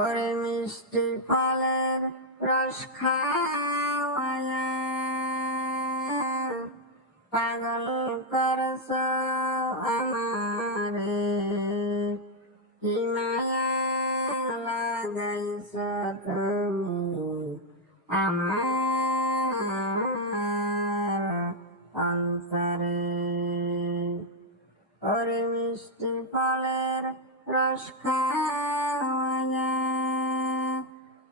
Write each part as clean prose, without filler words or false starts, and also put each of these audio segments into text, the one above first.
ওরে মিষ্টি ফলের রস খাওয়ায়া পাগল করছ আমারে, কি মায়া লাগাইছ তুমি আমার অন্তরে। ওরে মিষ্টি ফলের রস খাওয়ায়া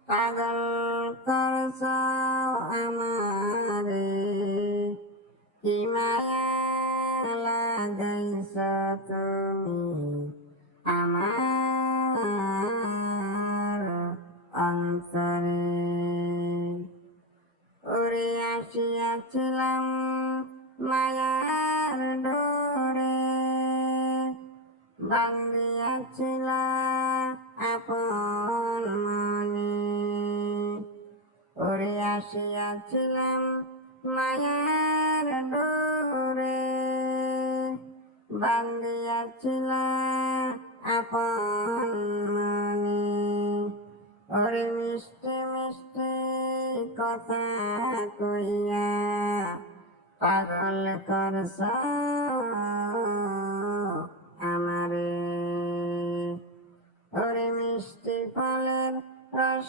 পাগল করছ আমারে, কি মায়া লাগাইছ তুমি আমার অন্তরে। ওরে আসিয়াছিলাম মায়ার ডোরে, বান্ধিয়াছিল আপন মনে। ওরে আসিয়াছিলাম মায়ার ডোরে, বান্ধিয়াছিল আপন মনে। ওরে মিষ্টি মিষ্টি কথা কইয়া পাগল করছ আমারে। ওরে মিষ্টি ফলের রস